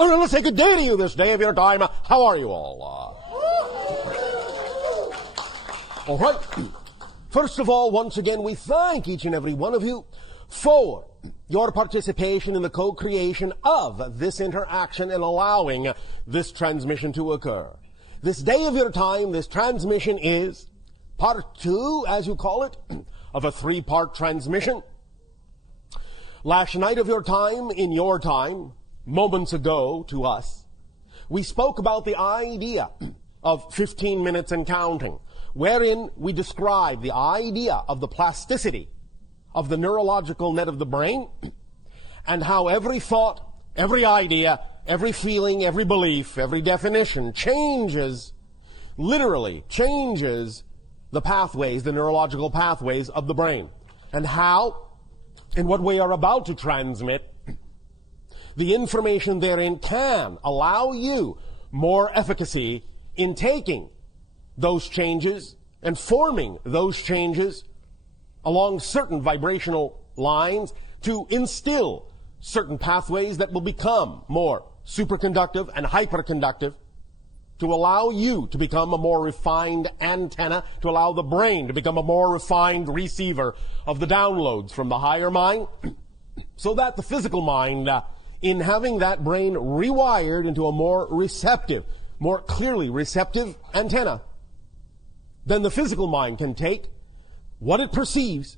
Oh, let's say good day to you this day of your time. How are you all? All right. First of all, once again, we thank each and every one of you for your participation in the co-creation of this interaction and allowing this transmission to occur. This day of your time, this transmission is part 2, as you call it, of a 3-part transmission. Last night of your time, in your time, moments ago to us, we spoke about the idea of 15 minutes and counting, wherein we described the idea of the plasticity of the neurological net of the brain, and how every thought, every idea, every feeling, every belief, every definition changes, literally changes the pathways, the neurological pathways of the brain, and how, in what we are about to transmit, the information therein can allow you more efficacy in taking those changes and forming those changes along certain vibrational lines to instill certain pathways that will become more superconductive and hyperconductive, to allow you to become a more refined antenna, to allow the brain to become a more refined receiver of the downloads from the higher mind, so that the physical mind, in having that brain rewired into a more receptive, more clearly receptive antenna, then the physical mind can take what it perceives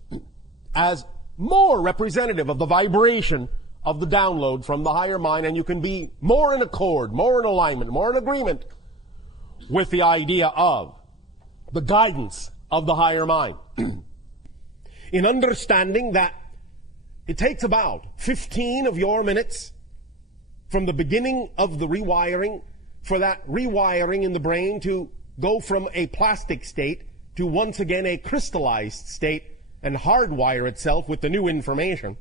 as more representative of the vibration of the download from the higher mind, and you can be more in accord, more in alignment, more in agreement with the idea of the guidance of the higher mind. In understanding that it takes about 15 of your minutes from the beginning of the rewiring for that rewiring in the brain to go from a plastic state to once again a crystallized state and hardwire itself with the new information.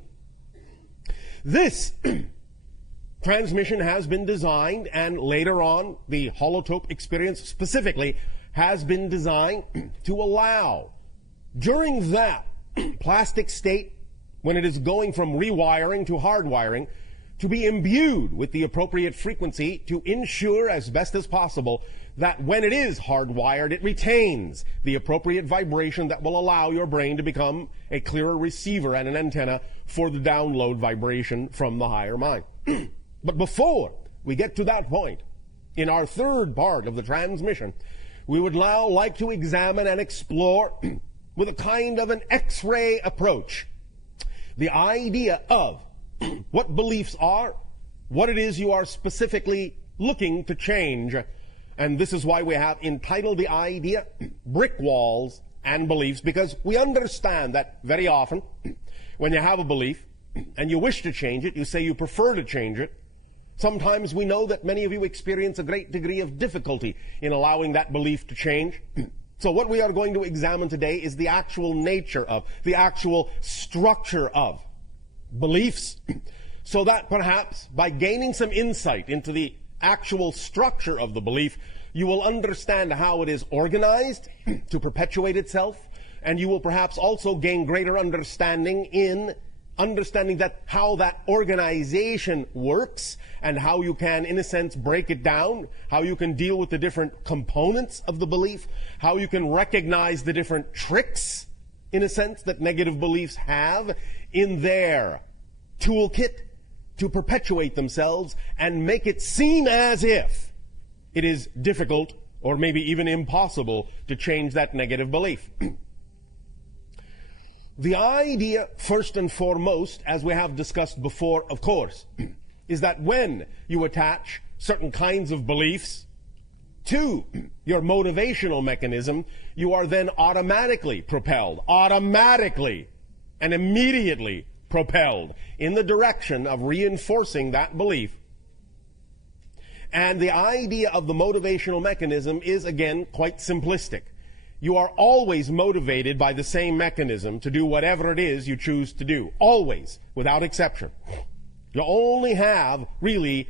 This transmission has been designed, and later on the holotrope experience specifically has been designed to allow, during that plastic state, when it is going from rewiring to hardwiring, to be imbued with the appropriate frequency to ensure as best as possible that when it is hardwired, it retains the appropriate vibration that will allow your brain to become a clearer receiver and an antenna for the download vibration from the higher mind. But before we get to that point, in our 3rd part of the transmission, we would now like to examine and explore with a kind of an X-ray approach the idea of what beliefs are, what it is you are specifically looking to change. And this is why we have entitled the idea Brick Walls and Beliefs, because we understand that very often when you have a belief and you wish to change it, you say you prefer to change it. Sometimes we know that many of you experience a great degree of difficulty in allowing that belief to change. So what we are going to examine today is the actual nature of, the actual structure of beliefs, so that perhaps by gaining some insight into the actual structure of the belief, you will understand how it is organized to perpetuate itself, and you will perhaps also gain greater understanding in understanding that how that organization works, and how you can, in a sense, break it down, how you can deal with the different components of the belief, how you can recognize the different tricks, in a sense, that negative beliefs have in their toolkit to perpetuate themselves and make it seem as if it is difficult or maybe even impossible to change that negative belief. The idea, first and foremost, as we have discussed before, of course, is that when you attach certain kinds of beliefs to your motivational mechanism, you are then automatically propelled, and immediately propelled in the direction of reinforcing that belief. And the idea of the motivational mechanism is, again, quite simplistic. You are always motivated by the same mechanism to do whatever it is you choose to do. Always, without exception. You only have, really,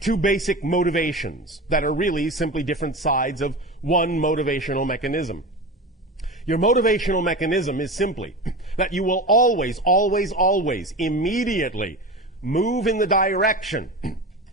2 basic motivations that are really simply different sides of one motivational mechanism. Your motivational mechanism is simply that you will always immediately move in the direction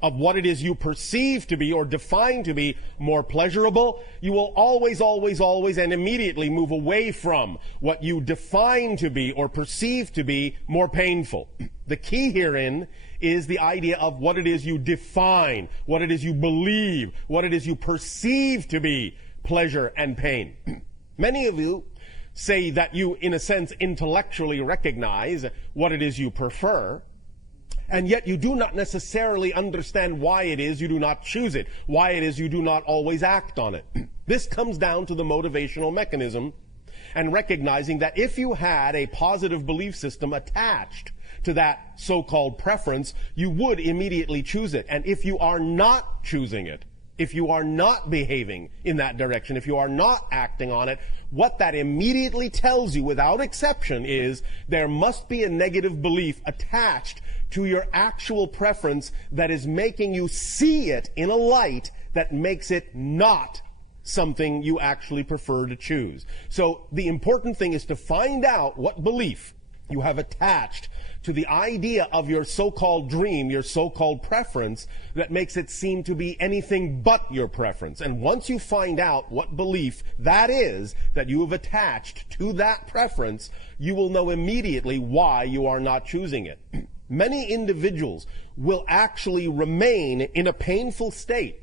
of what it is you perceive to be or define to be more pleasurable, you will always, always, always and immediately move away from what you define to be or perceive to be more painful. The key herein is the idea of what it is you define, what it is you believe, what it is you perceive to be pleasure and pain. Many of you say that you, in a sense, intellectually recognize what it is you prefer, and yet you do not necessarily understand why it is you do not choose it, why it is you do not always act on it. This comes down to the motivational mechanism and recognizing that if you had a positive belief system attached to that so-called preference, you would immediately choose it. And if you are not choosing it, if you are not behaving in that direction, if you are not acting on it, what that immediately tells you without exception is there must be a negative belief attached to your actual preference that is making you see it in a light that makes it not something you actually prefer to choose. So the important thing is to find out what belief you have attached to the idea of your so-called dream, your so-called preference, that makes it seem to be anything but your preference. And once you find out what belief that is that you have attached to that preference, you will know immediately why you are not choosing it. Many individuals will actually remain in a painful state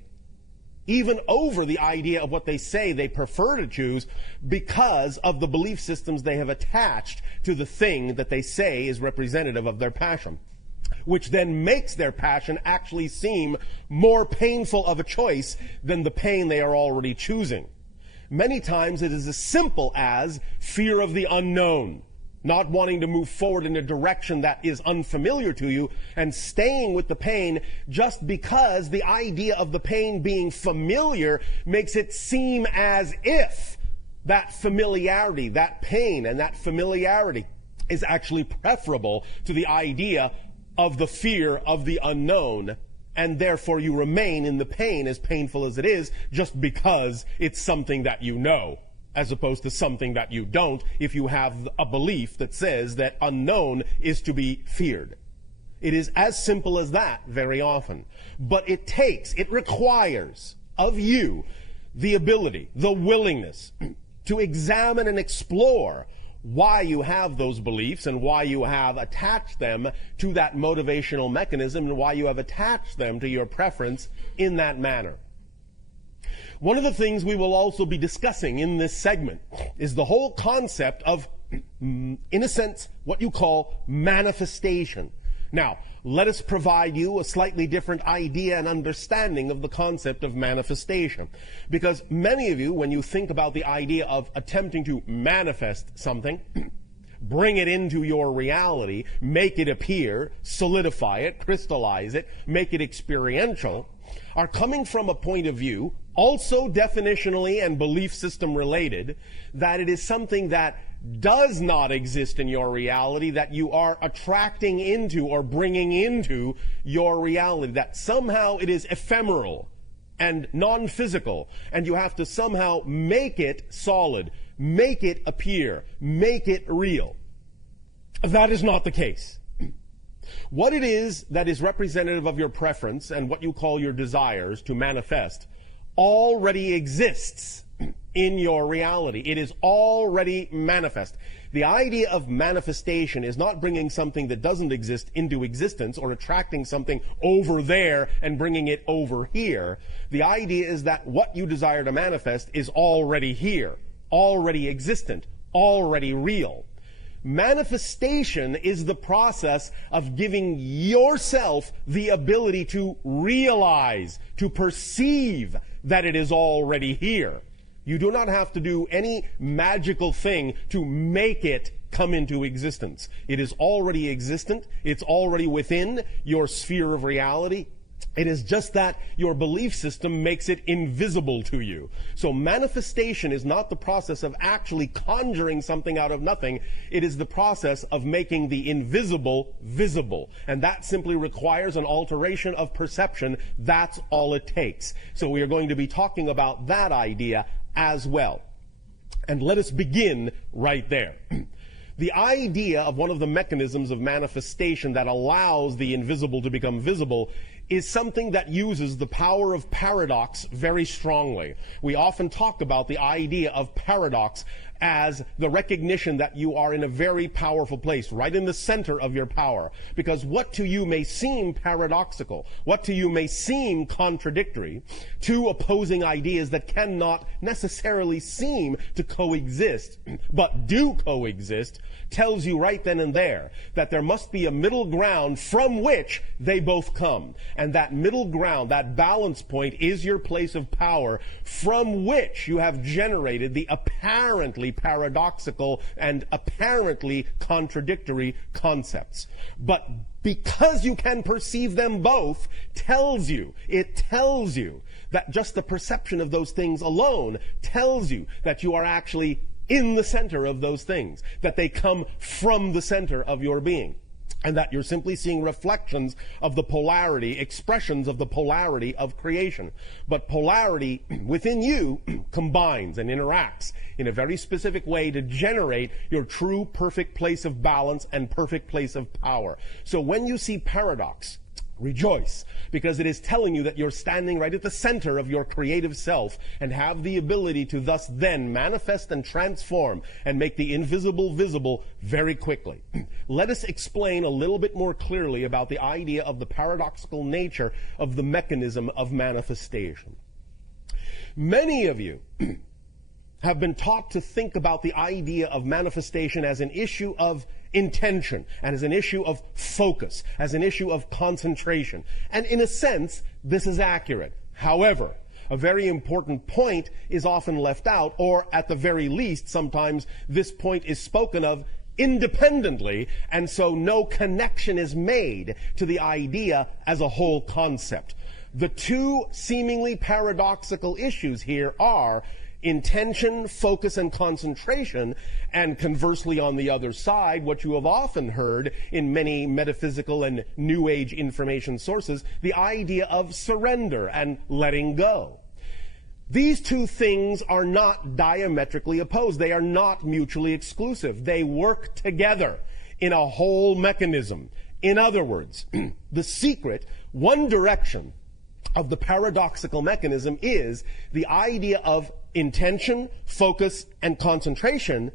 even over the idea of what they say they prefer to choose, because of the belief systems they have attached to the thing that they say is representative of their passion, which then makes their passion actually seem more painful of a choice than the pain they are already choosing. Many times it is as simple as fear of the unknown, not wanting to move forward in a direction that is unfamiliar to you and staying with the pain just because the idea of the pain being familiar makes it seem as if that familiarity, that pain and that familiarity is actually preferable to the idea of the fear of the unknown, and therefore you remain in the pain, as painful as it is, just because it's something that you know, as opposed to something that you don't, if you have a belief that says that unknown is to be feared. It is as simple as that very often. But it requires of you the ability, the willingness to examine and explore why you have those beliefs and why you have attached them to that motivational mechanism and why you have attached them to your preference in that manner. One of the things we will also be discussing in this segment is the whole concept of, in a sense, what you call manifestation. Now, let us provide you a slightly different idea and understanding of the concept of manifestation. Because many of you, when you think about the idea of attempting to manifest something, bring it into your reality, make it appear, solidify it, crystallize it, make it experiential, are coming from a point of view, also definitionally and belief system related, that it is something that does not exist in your reality, that you are attracting into or bringing into your reality, that somehow it is ephemeral and non-physical, and you have to somehow make it solid, make it appear, make it real. That is not the case. What it is that is representative of your preference and what you call your desires to manifest already exists in your reality. It is already manifest. The idea of manifestation is not bringing something that doesn't exist into existence or attracting something over there and bringing it over here. The idea is that what you desire to manifest is already here, already existent, already real. Manifestation is the process of giving yourself the ability to realize, to perceive that it is already here. You do not have to do any magical thing to make it come into existence. It is already existent. It's already within your sphere of reality. It is just that your belief system makes it invisible to you. So manifestation is not the process of actually conjuring something out of nothing. It is the process of making the invisible visible. And that simply requires an alteration of perception. That's all it takes. So we are going to be talking about that idea as well. And let us begin right there. The idea of one of the mechanisms of manifestation that allows the invisible to become visible is something that uses the power of paradox very strongly. We often talk about the idea of paradox as the recognition that you are in a very powerful place, right in the center of your power. Because what to you may seem paradoxical, what to you may seem contradictory, two opposing ideas that cannot necessarily seem to coexist, but do coexist, tells you right then and there that there must be a middle ground from which they both come. And that middle ground, that balance point, is your place of power from which you have generated the apparently paradoxical and apparently contradictory concepts. But because you can perceive them both, it tells you that just the perception of those things alone tells you that you are actually in the center of those things, that they come from the center of your being, and that you're simply seeing reflections of the polarity, expressions of the polarity of creation. But polarity within you combines and interacts in a very specific way to generate your true perfect place of balance and perfect place of power. So when you see paradox, rejoice, because it is telling you that you're standing right at the center of your creative self and have the ability to thus then manifest and transform and make the invisible visible very quickly. Let us explain a little bit more clearly about the idea of the paradoxical nature of the mechanism of manifestation. Many of you have been taught to think about the idea of manifestation as an issue of intention, and as an issue of focus, as an issue of concentration. And in a sense, this is accurate. However, a very important point is often left out, or at the very least, sometimes this point is spoken of independently, and so no connection is made to the idea as a whole concept. The two seemingly paradoxical issues here are intention, focus, and concentration, and conversely on the other side, what you have often heard in many metaphysical and New Age information sources, the idea of surrender and letting go. These two things are not diametrically opposed. They are not mutually exclusive. They work together in a whole mechanism. In other words, the secret, one direction of the paradoxical mechanism is the idea of intention, focus, and concentration,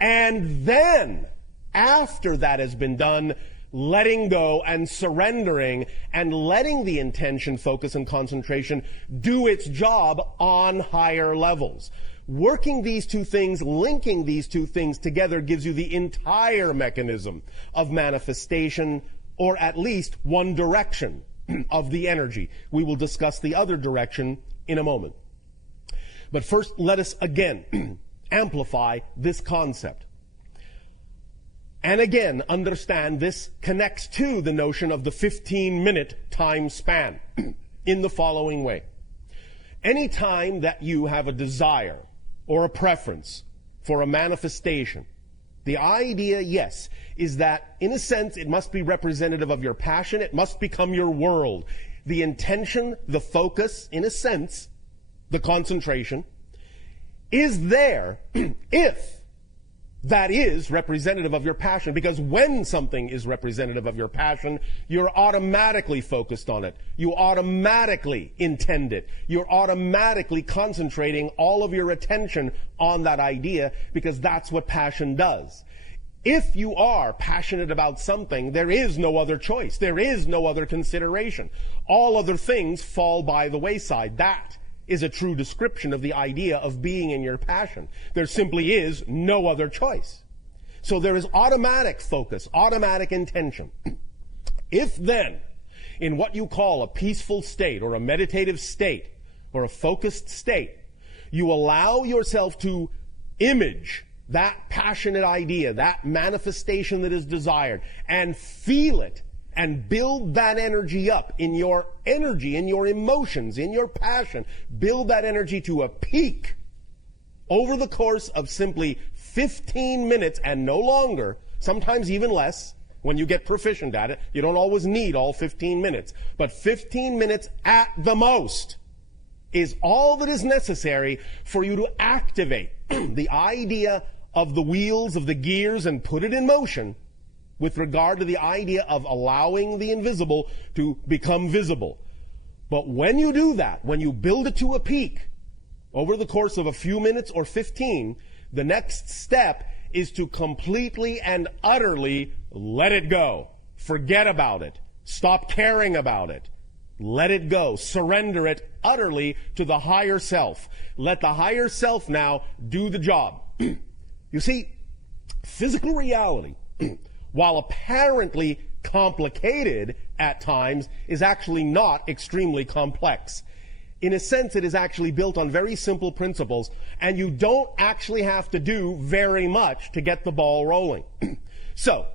and then, after that has been done, letting go and surrendering and letting the intention, focus, and concentration do its job on higher levels. Working these two things, linking these two things together gives you the entire mechanism of manifestation, or at least one direction of the energy. We will discuss the other direction in a moment. But first, let us again amplify this concept. And again, understand this connects to the notion of the 15-minute time span in the following way. Any time that you have a desire or a preference for a manifestation, the idea, yes, is that, in a sense, it must be representative of your passion. It must become your world. The intention, the focus, in a sense, the concentration, is there if that is representative of your passion. Because when something is representative of your passion, you're automatically focused on it. You automatically intend it. You're automatically concentrating all of your attention on that idea, because that's what passion does. If you are passionate about something, there is no other choice. There is no other consideration. All other things fall by the wayside. That is a true description of the idea of being in your passion. There simply is no other choice. So there is automatic focus, automatic intention. If then, in what you call a peaceful state or a meditative state or a focused state, you allow yourself to image that passionate idea, that manifestation that is desired, and feel it and build that energy up in your energy, in your emotions, in your passion. Build that energy to a peak over the course of simply 15 minutes and no longer, sometimes even less. When you get proficient at it, you don't always need all 15 minutes, but 15 minutes at the most is all that is necessary for you to activate the idea of the wheels, of the gears, and put it in motion with regard to the idea of allowing the invisible to become visible. But when you do that, when you build it to a peak over the course of a few minutes or 15, the next step is to completely and utterly let it go. Forget about it. Stop caring about it. Let it go. Surrender it utterly to the higher self. Let the higher self now do the job. You see, physical reality, while apparently complicated at times, is actually not extremely complex. In a sense, it is actually built on very simple principles, and you don't actually have to do very much to get the ball rolling. So,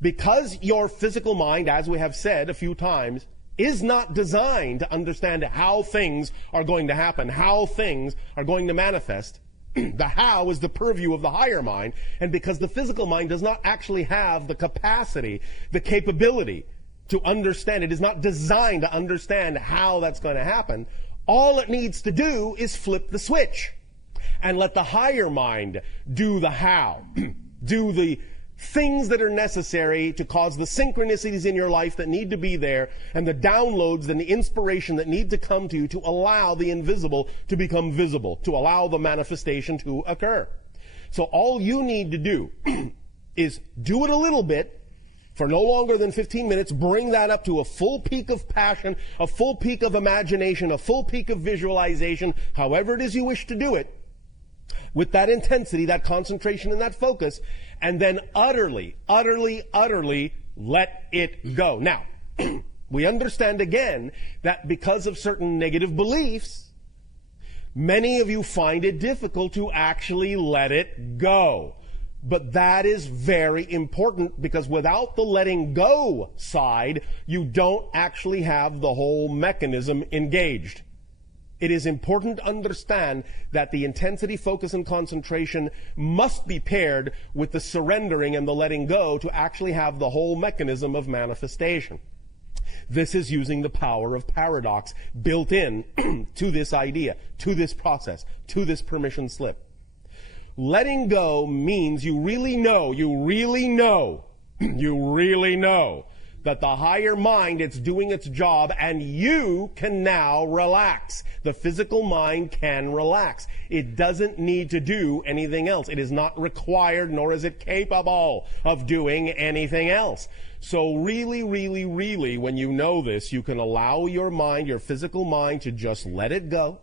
because your physical mind, as we have said a few times, is not designed to understand how things are going to happen, how things are going to manifest, the how is the purview of the higher mind, and because the physical mind does not actually have the capacity, the capability to understand, it is not designed to understand how that's going to happen, all it needs to do is flip the switch and let the higher mind do the how, do the things that are necessary to cause the synchronicities in your life that need to be there, and the downloads and the inspiration that need to come to you to allow the invisible to become visible, to allow the manifestation to occur. So all you need to do is do it a little bit for no longer than 15 minutes, bring that up to a full peak of passion, a full peak of imagination, a full peak of visualization, however it is you wish to do it, with that intensity, that concentration, and that focus, and then utterly, utterly, utterly let it go. Now, we understand again that because of certain negative beliefs, many of you find it difficult to actually let it go. But that is very important, because without the letting go side, you don't actually have the whole mechanism engaged. It is important to understand that the intensity, focus, and concentration must be paired with the surrendering and the letting go to actually have the whole mechanism of manifestation. This is using the power of paradox built in to this idea, to this process, to this permission slip. Letting go means you really know that the higher mind, it's doing its job, and you can now relax. The physical mind can relax. It doesn't need to do anything else. It is not required, nor is it capable of doing anything else. So really, really, really, when you know this, you can allow your mind, your physical mind, to just let it go,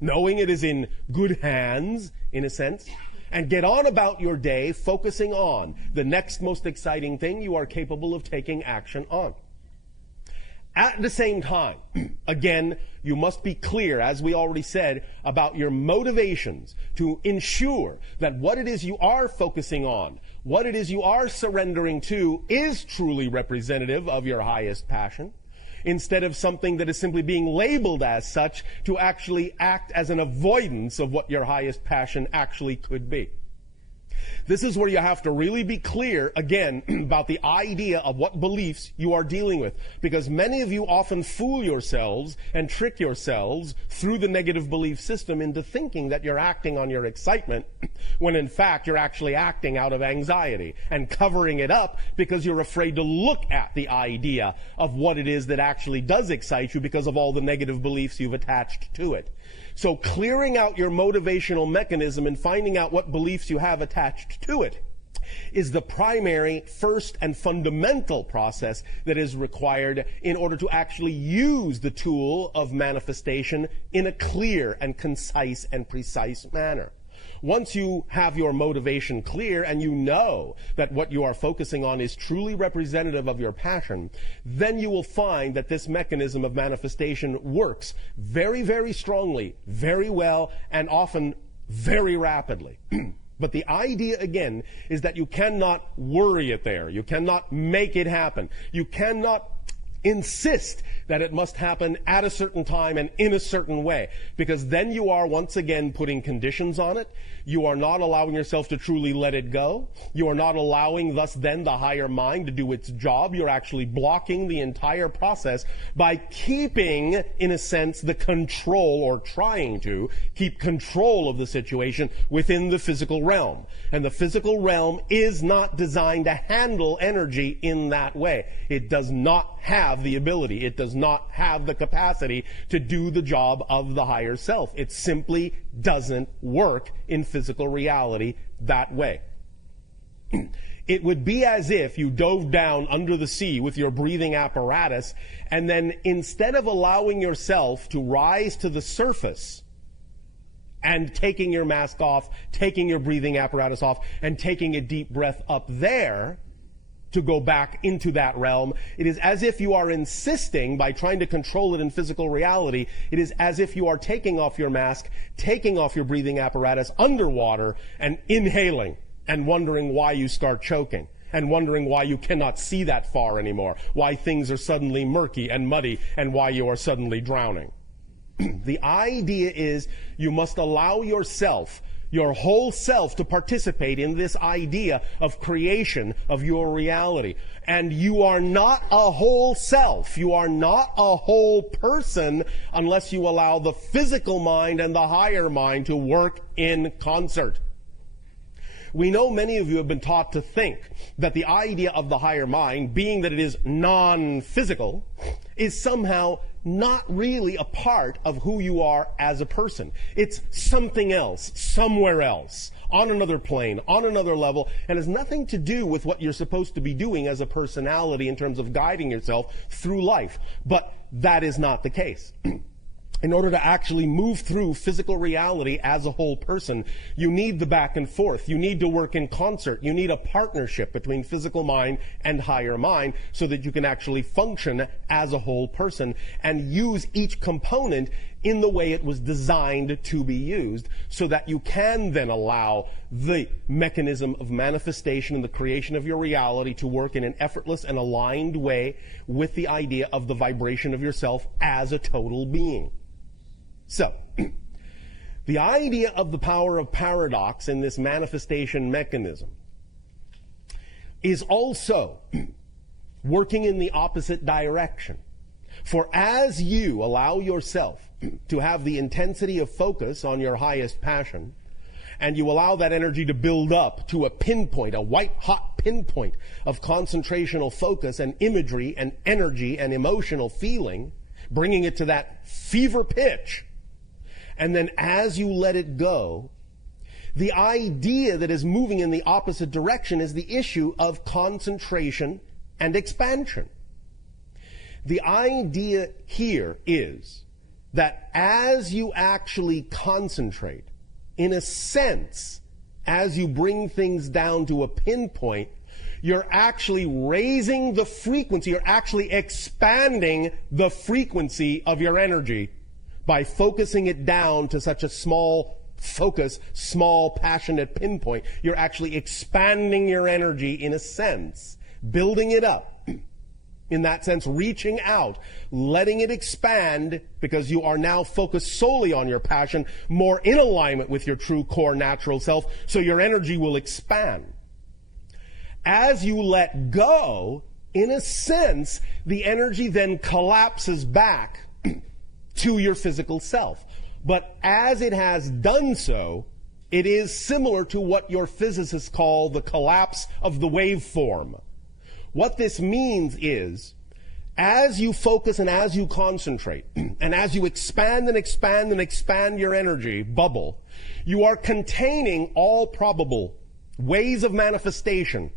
knowing it is in good hands, in a sense, and get on about your day focusing on the next most exciting thing you are capable of taking action on. At the same time, again, you must be clear, as we already said, about your motivations to ensure that what it is you are focusing on, what it is you are surrendering to, is truly representative of your highest passion, instead of something that is simply being labeled as such to actually act as an avoidance of what your highest passion actually could be. This is where you have to really be clear, again, about the idea of what beliefs you are dealing with. Because many of you often fool yourselves and trick yourselves through the negative belief system into thinking that you're acting on your excitement, when in fact you're actually acting out of anxiety and covering it up because you're afraid to look at the idea of what it is that actually does excite you because of all the negative beliefs you've attached to it. So clearing out your motivational mechanism and finding out what beliefs you have attached to it is the primary, first, and fundamental process that is required in order to actually use the tool of manifestation in a clear and concise and precise manner. Once you have your motivation clear and you know that what you are focusing on is truly representative of your passion, then you will find that this mechanism of manifestation works very, very strongly, very well, and often very rapidly. But the idea, again, is that you cannot worry it there. You cannot make it happen. You cannot Insist that it must happen at a certain time and in a certain way, because then you are once again putting conditions on it. You are not allowing yourself to truly let it go. You are not allowing thus then the higher mind to do its job. You're actually blocking the entire process by keeping, in a sense, the control, or trying to keep control of the situation within the physical realm. And the physical realm is not designed to handle energy in that way. It does not have the ability. It does not have the capacity to do the job of the higher self. It simply doesn't work in physical reality that way. It would be as if you dove down under the sea with your breathing apparatus, and then instead of allowing yourself to rise to the surface and taking your mask off, taking your breathing apparatus off, and taking a deep breath up there to go back into that realm, it is as if you are insisting, by trying to control it in physical reality, it is as if you are taking off your mask, taking off your breathing apparatus underwater, and inhaling, and wondering why you start choking, and wondering why you cannot see that far anymore, why things are suddenly murky and muddy, and why you are suddenly drowning. The idea is you must allow yourself, your whole self, to participate in this idea of creation of your reality. And you are not a whole self. You are not a whole person unless you allow the physical mind and the higher mind to work in concert. We know many of you have been taught to think that the idea of the higher mind, being that it is non-physical, is somehow not really a part of who you are as a person. It's something else, somewhere else, on another plane, on another level, and has nothing to do with what you're supposed to be doing as a personality in terms of guiding yourself through life. But that is not the case. In order to actually move through physical reality as a whole person, you need the back and forth. You need to work in concert. You need a partnership between physical mind and higher mind so that you can actually function as a whole person and use each component in the way it was designed to be used, so that you can then allow the mechanism of manifestation and the creation of your reality to work in an effortless and aligned way with the idea of the vibration of yourself as a total being. So, the idea of the power of paradox in this manifestation mechanism is also working in the opposite direction. For as you allow yourself to have the intensity of focus on your highest passion, and you allow that energy to build up to a pinpoint, a white-hot pinpoint of concentrational focus and imagery and energy and emotional feeling, bringing it to that fever pitch, and then as you let it go, the idea that is moving in the opposite direction is the issue of concentration and expansion. The idea here is that as you actually concentrate, in a sense, as you bring things down to a pinpoint, you're actually raising the frequency, you're actually expanding the frequency of your energy by focusing it down to such a small focus, small passionate pinpoint. You're actually expanding your energy in a sense, building it up. In that sense, reaching out, letting it expand, because you are now focused solely on your passion, more in alignment with your true core natural self, so your energy will expand. As you let go, in a sense, the energy then collapses back to your physical self. But as it has done so, it is similar to what your physicists call the collapse of the waveform. What this means is, as you focus and as you concentrate, and as you expand and expand and expand your energy bubble, you are containing all probable ways of manifestation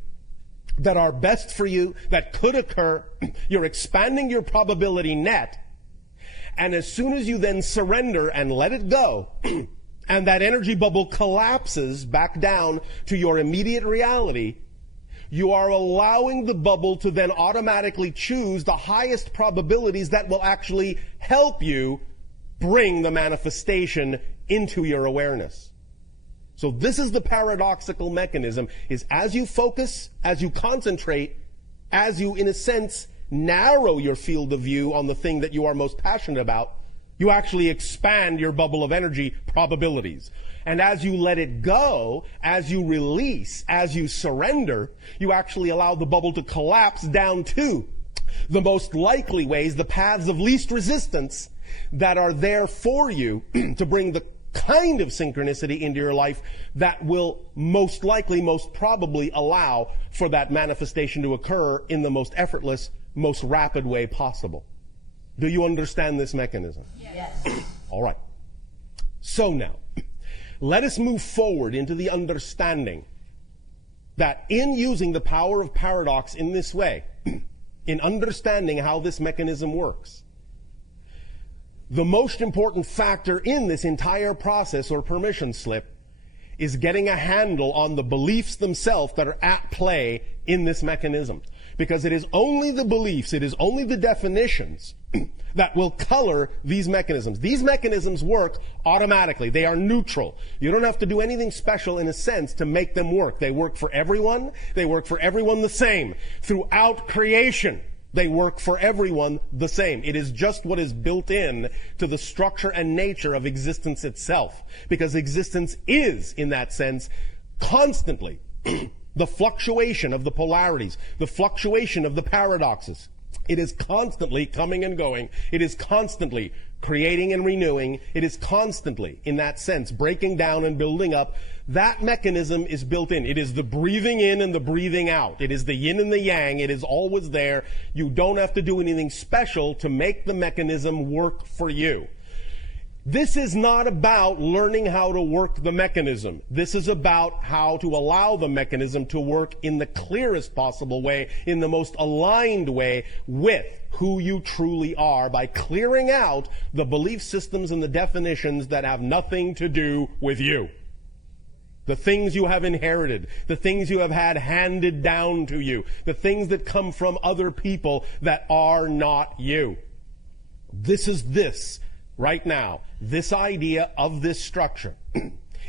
that are best for you, that could occur. You're expanding your probability net. And as soon as you then surrender and let it go, and that energy bubble collapses back down to your immediate reality, you are allowing the bubble to then automatically choose the highest probabilities that will actually help you bring the manifestation into your awareness. So this is the paradoxical mechanism, is as you focus, as you concentrate, as you, in a sense, narrow your field of view on the thing that you are most passionate about, you actually expand your bubble of energy probabilities. And as you let it go, as you release, as you surrender, you actually allow the bubble to collapse down to the most likely ways, the paths of least resistance that are there for you to bring the kind of synchronicity into your life that will most likely, most probably allow for that manifestation to occur in the most effortless, most rapid way possible. Do you understand this mechanism? Yes. All right. So now, let us move forward into the understanding that in using the power of paradox in this way, in understanding how this mechanism works, the most important factor in this entire process or permission slip is getting a handle on the beliefs themselves that are at play in this mechanism. Because it is only the beliefs, it is only the definitions that will color these mechanisms. These mechanisms work automatically. They are neutral. You don't have to do anything special in a sense to make them work. They work for everyone. They work for everyone the same. Throughout creation, they work for everyone the same. It is just what is built in to the structure and nature of existence itself. Because existence is, in that sense, constantly the fluctuation of the polarities, the fluctuation of the paradoxes. It is constantly coming and going. It is constantly creating and renewing. It is constantly, in that sense, breaking down and building up. That mechanism is built in. It is the breathing in and the breathing out. It is the yin and the yang. It is always there. You don't have to do anything special to make the mechanism work for you. This is not about learning how to work the mechanism. This is about how to allow the mechanism to work in the clearest possible way, in the most aligned way with who you truly are, by clearing out the belief systems and the definitions that have nothing to do with you. The things you have inherited, the things you have had handed down to you, the things that come from other people that are not you. This is this. Right now, this idea of this structure,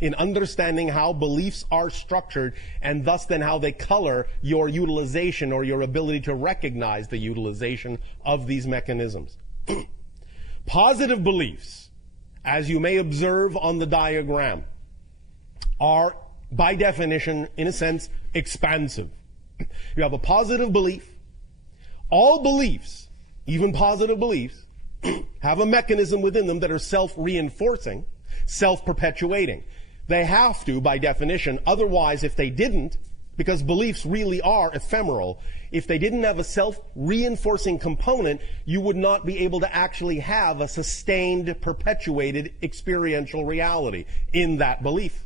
in understanding how beliefs are structured and thus then how they color your utilization or your ability to recognize the utilization of these mechanisms. Positive beliefs, as you may observe on the diagram, are by definition, in a sense, expansive. You have a positive belief. All beliefs, even positive beliefs, have a mechanism within them that are self-reinforcing, self-perpetuating. They have to, by definition. Otherwise, if they didn't, because beliefs really are ephemeral, if they didn't have a self-reinforcing component, you would not be able to actually have a sustained, perpetuated experiential reality in that belief.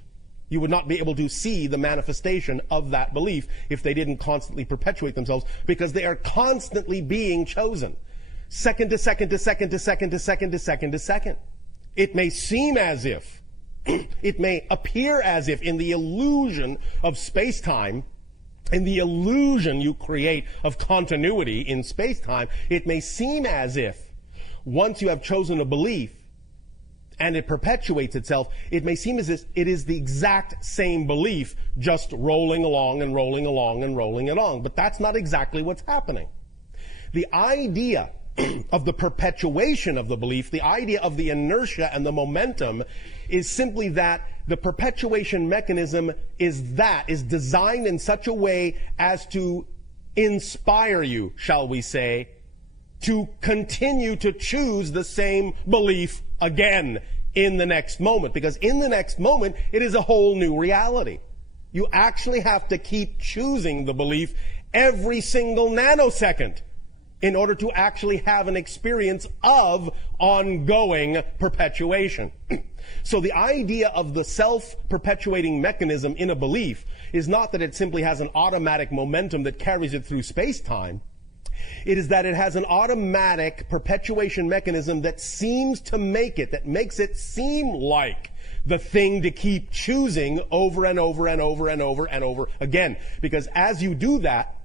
You would not be able to see the manifestation of that belief if they didn't constantly perpetuate themselves, because they are constantly being chosen. Second to second to second to second to second to second to second. It may seem as if, it may appear as if in the illusion of space-time, in the illusion you create of continuity in space-time, it may seem as if once you have chosen a belief and it perpetuates itself, it may seem as if it is the exact same belief just rolling along and rolling along and rolling along. But that's not exactly what's happening. The idea of the perpetuation of the belief, the idea of the inertia and the momentum, is simply that the perpetuation mechanism is designed in such a way as to inspire you, shall we say, to continue to choose the same belief again in the next moment. Because in the next moment, it is a whole new reality. You actually have to keep choosing the belief every single nanosecond in order to actually have an experience of ongoing perpetuation. So the idea of the self-perpetuating mechanism in a belief is not that it simply has an automatic momentum that carries it through space-time. It is that it has an automatic perpetuation mechanism that seems to make it, that makes it seem like the thing to keep choosing over and over and over and over and over again. Because as you do that,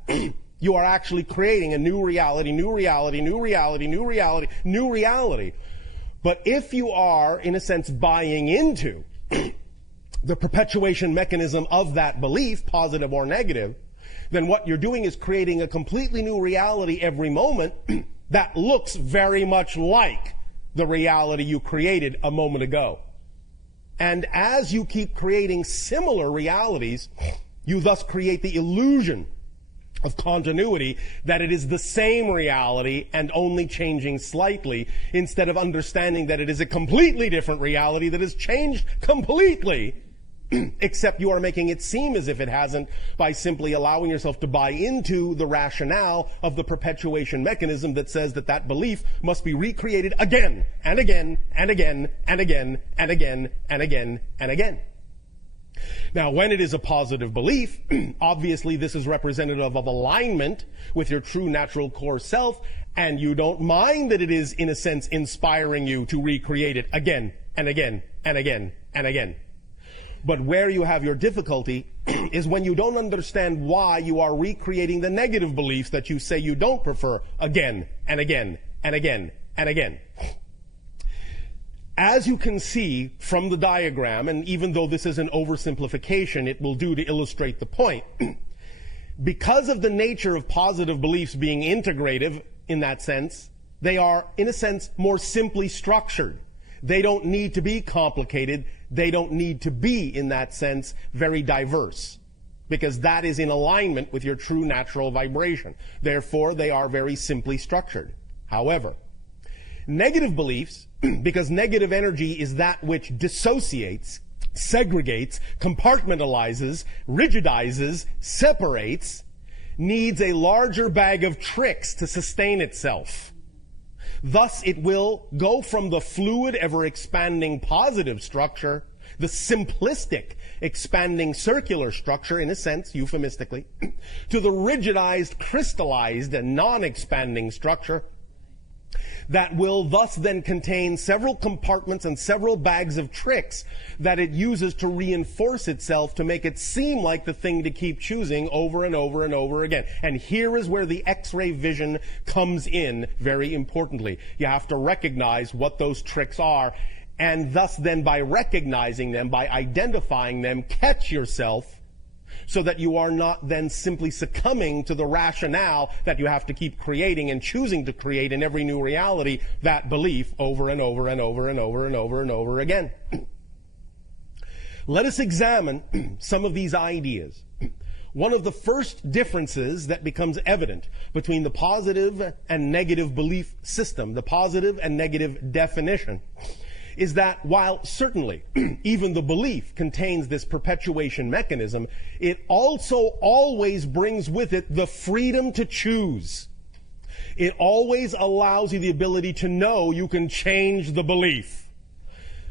you are actually creating a new reality, new reality, new reality, new reality, new reality. But if you are, in a sense, buying into the perpetuation mechanism of that belief, positive or negative, then what you're doing is creating a completely new reality every moment that looks very much like the reality you created a moment ago. And as you keep creating similar realities, you thus create the illusion of continuity, that it is the same reality and only changing slightly, instead of understanding that it is a completely different reality that has changed completely, except you are making it seem as if it hasn't by simply allowing yourself to buy into the rationale of the perpetuation mechanism that says that that belief must be recreated again and again and again and again and again and again and again. Now, when it is a positive belief, obviously this is representative of alignment with your true natural core self, and you don't mind that it is, in a sense, inspiring you to recreate it again and again and again and again. But where you have your difficulty is when you don't understand why you are recreating the negative beliefs that you say you don't prefer again and again and again and again. As you can see from the diagram, and even though this is an oversimplification, it will do to illustrate the point, because of the nature of positive beliefs being integrative in that sense, they are, in a sense, more simply structured. They don't need to be complicated. They don't need to be, in that sense, very diverse, because that is in alignment with your true natural vibration. Therefore, they are very simply structured. However, negative beliefs, because negative energy is that which dissociates, segregates, compartmentalizes, rigidizes, separates, needs a larger bag of tricks to sustain itself. Thus, it will go from the fluid, ever-expanding positive structure, the simplistic, expanding circular structure, in a sense, euphemistically, to the rigidized, crystallized, and non-expanding structure that will thus then contain several compartments and several bags of tricks that it uses to reinforce itself, to make it seem like the thing to keep choosing over and over and over again. And here is where the X-ray vision comes in very importantly. You have to recognize what those tricks are, and thus then by recognizing them, by identifying them, catch yourself, so that you are not then simply succumbing to the rationale that you have to keep creating and choosing to create in every new reality that belief over and over and over and over and over and over again. Let us examine some of these ideas. One of the first differences that becomes evident between the positive and negative belief system, the positive and negative definition, is that while certainly even the belief contains this perpetuation mechanism, it also always brings with it the freedom to choose. It always allows you the ability to know you can change the belief.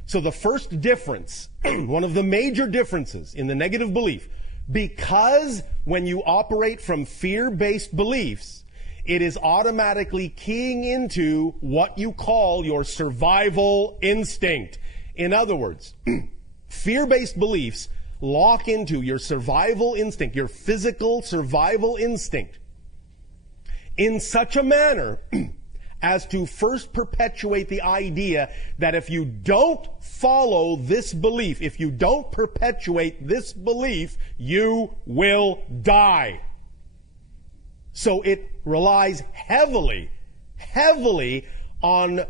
So the first difference, one of the major differences in the negative belief, because when you operate from fear-based beliefs, it is automatically keying into what you call your survival instinct. In other words, fear-based beliefs lock into your survival instinct, your physical survival instinct, in such a manner as to first perpetuate the idea that if you don't follow this belief, if you don't perpetuate this belief, you will die. So it relies heavily on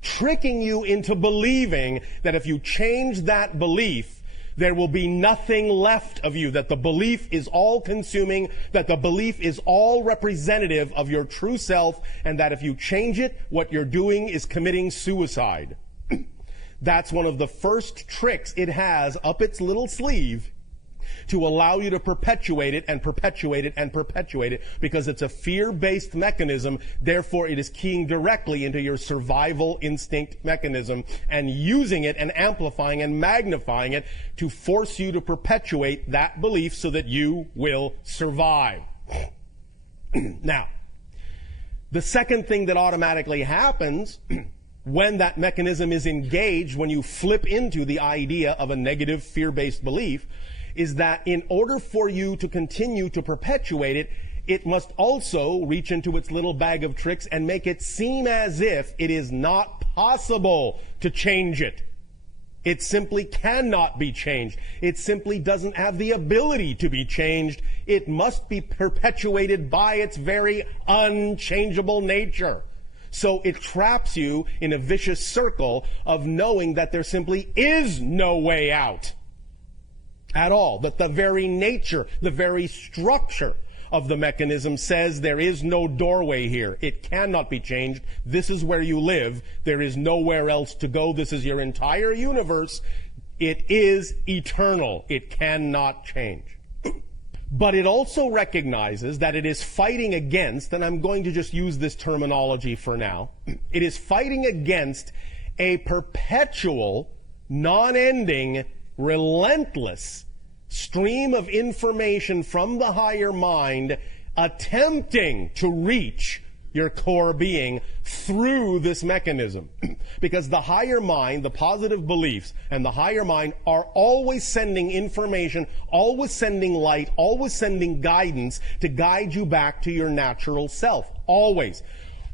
tricking you into believing that if you change that belief, there will be nothing left of you, that the belief is all-consuming, that the belief is all representative of your true self, and that if you change it, what you're doing is committing suicide. That's one of the first tricks it has up its little sleeve, to allow you to perpetuate it and perpetuate it and perpetuate it, because it's a fear-based mechanism. Therefore, it is keying directly into your survival instinct mechanism and using it and amplifying and magnifying it to force you to perpetuate that belief so that you will survive. Now, the second thing that automatically happens when that mechanism is engaged, when you flip into the idea of a negative fear-based belief, is that in order for you to continue to perpetuate it, it must also reach into its little bag of tricks and make it seem as if it is not possible to change it. It simply cannot be changed. It simply doesn't have the ability to be changed. It must be perpetuated by its very unchangeable nature. So it traps you in a vicious circle of knowing that there simply is no way out at all. That the very nature, the very structure of the mechanism says there is no doorway here. It cannot be changed. This is where you live. There is nowhere else to go. This is your entire universe. It is eternal. It cannot change. But it also recognizes that it is fighting against, and I'm going to just use this terminology for now, it is fighting against a perpetual, non-ending, relentless stream of information from the higher mind attempting to reach your core being through this mechanism. Because the higher mind, the positive beliefs, and the higher mind are always sending information, always sending light, always sending guidance to guide you back to your natural self. Always.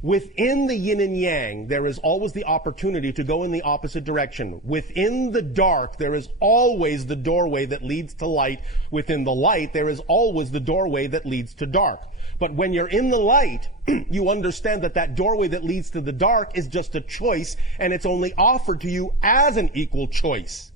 Within the yin and yang, there is always the opportunity to go in the opposite direction. Within the dark, there is always the doorway that leads to light. Within the light, there is always the doorway that leads to dark. But when you're in the light, you understand that that doorway that leads to the dark is just a choice, and it's only offered to you as an equal choice.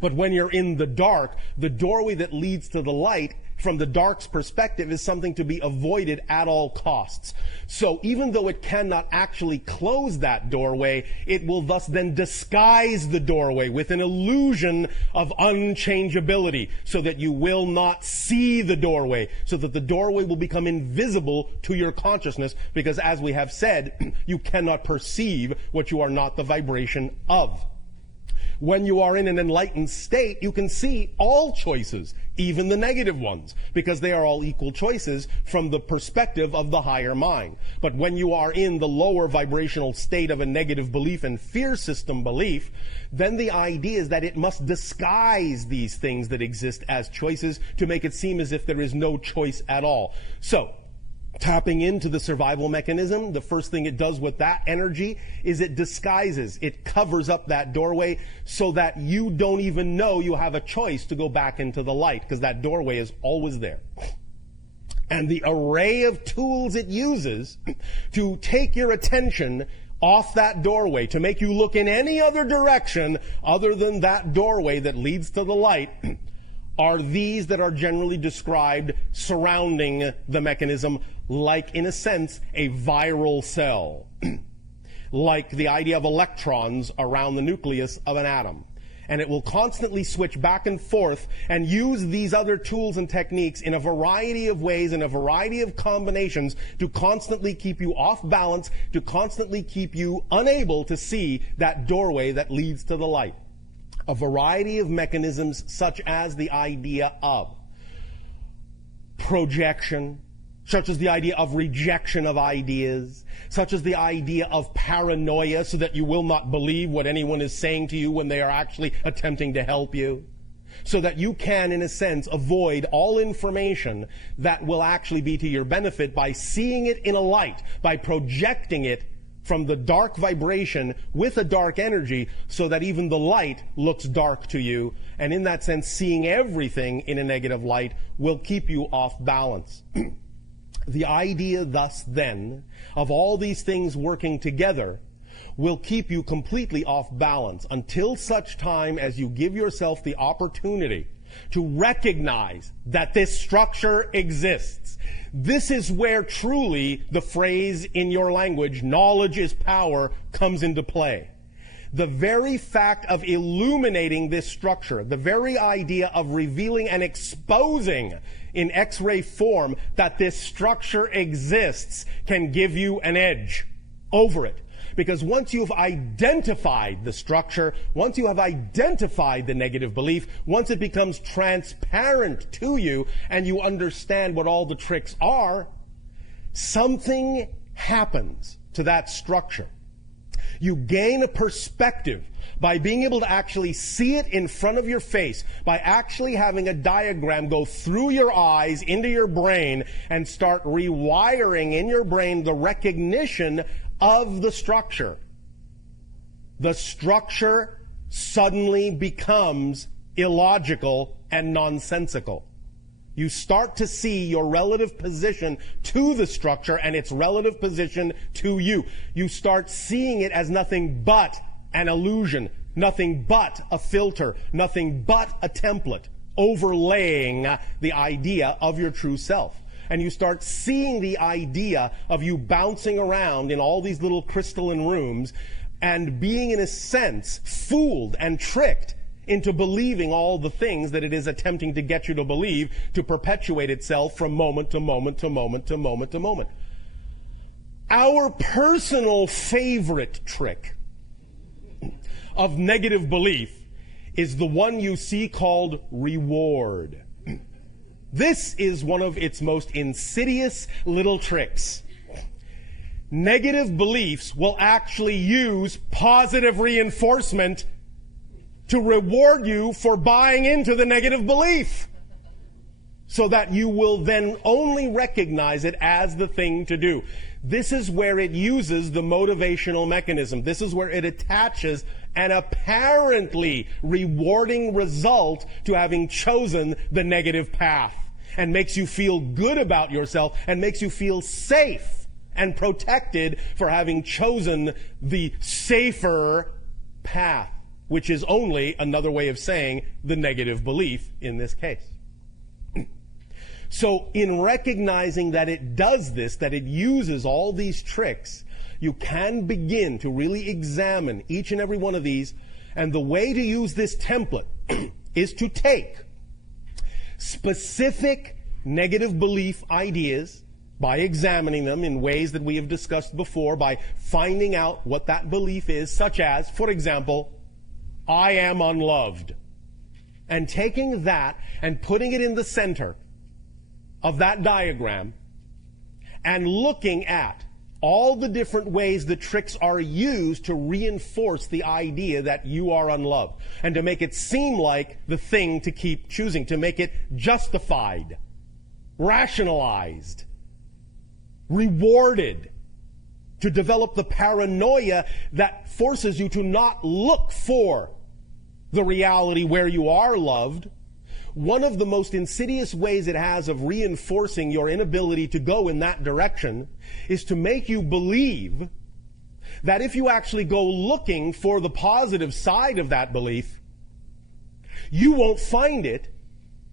But when you're in the dark, the doorway that leads to the light, from the dark's perspective, is something to be avoided at all costs. So even though it cannot actually close that doorway, it will thus then disguise the doorway with an illusion of unchangeability, so that you will not see the doorway, so that the doorway will become invisible to your consciousness, because as we have said, you cannot perceive what you are not the vibration of. When you are in an enlightened state, you can see all choices, even the negative ones, because they are all equal choices from the perspective of the higher mind. But when you are in the lower vibrational state of a negative belief and fear system belief, then the idea is that it must disguise these things that exist as choices to make it seem as if there is no choice at all. So, tapping into the survival mechanism, the first thing it does with that energy is it disguises, it covers up that doorway so that you don't even know you have a choice to go back into the light, because that doorway is always there. And the array of tools it uses to take your attention off that doorway, to make you look in any other direction other than that doorway that leads to the light, are these that are generally described surrounding the mechanism, like, in a sense, a viral cell. Like the idea of electrons around the nucleus of an atom. And it will constantly switch back and forth and use these other tools and techniques in a variety of ways, in a variety of combinations, to constantly keep you off balance, to constantly keep you unable to see that doorway that leads to the light. A variety of mechanisms, such as the idea of projection, such as the idea of rejection of ideas, such as the idea of paranoia, so that you will not believe what anyone is saying to you when they are actually attempting to help you, so that you can, in a sense, avoid all information that will actually be to your benefit by seeing it in a light, by projecting it from the dark vibration with a dark energy, so that even the light looks dark to you. And in that sense, seeing everything in a negative light will keep you off balance. The idea thus then of all these things working together will keep you completely off balance until such time as you give yourself the opportunity to recognize that this structure exists. This is where truly the phrase in your language, knowledge is power, comes into play. The very fact of illuminating this structure, the very idea of revealing and exposing in X-ray form that this structure exists, can give you an edge over it. Because once you've identified the structure, once you have identified the negative belief, once it becomes transparent to you and you understand what all the tricks are, something happens to that structure. You gain a perspective by being able to actually see it in front of your face, by actually having a diagram go through your eyes into your brain and start rewiring in your brain the recognition of the structure. The structure suddenly becomes illogical and nonsensical. You start to see your relative position to the structure and its relative position to you. You start seeing it as nothing but an illusion, nothing but a filter, nothing but a template overlaying the idea of your true self. And you start seeing the idea of you bouncing around in all these little crystalline rooms and being, in a sense, fooled and tricked into believing all the things that it is attempting to get you to believe to perpetuate itself from moment to moment to moment to moment to moment. Our personal favorite trick of negative belief is the one you see called reward. This is one of its most insidious little tricks. Negative beliefs will actually use positive reinforcement to reward you for buying into the negative belief, so that you will then only recognize it as the thing to do. This is where it uses the motivational mechanism. This is where it attaches an apparently rewarding result to having chosen the negative path, and makes you feel good about yourself and makes you feel safe and protected for having chosen the safer path, which is only another way of saying the negative belief in this case. So in recognizing that it does this, that it uses all these tricks, you can begin to really examine each and every one of these. And the way to use this template is to take specific negative belief ideas, by examining them in ways that we have discussed before, by finding out what that belief is, such as, for example, I am unloved. And taking that and putting it in the center of that diagram and looking at all the different ways the tricks are used to reinforce the idea that you are unloved, and to make it seem like the thing to keep choosing, to make it justified, rationalized, rewarded, to develop the paranoia that forces you to not look for the reality where you are loved. One of the most insidious ways it has of reinforcing your inability to go in that direction is to make you believe that if you actually go looking for the positive side of that belief, you won't find it,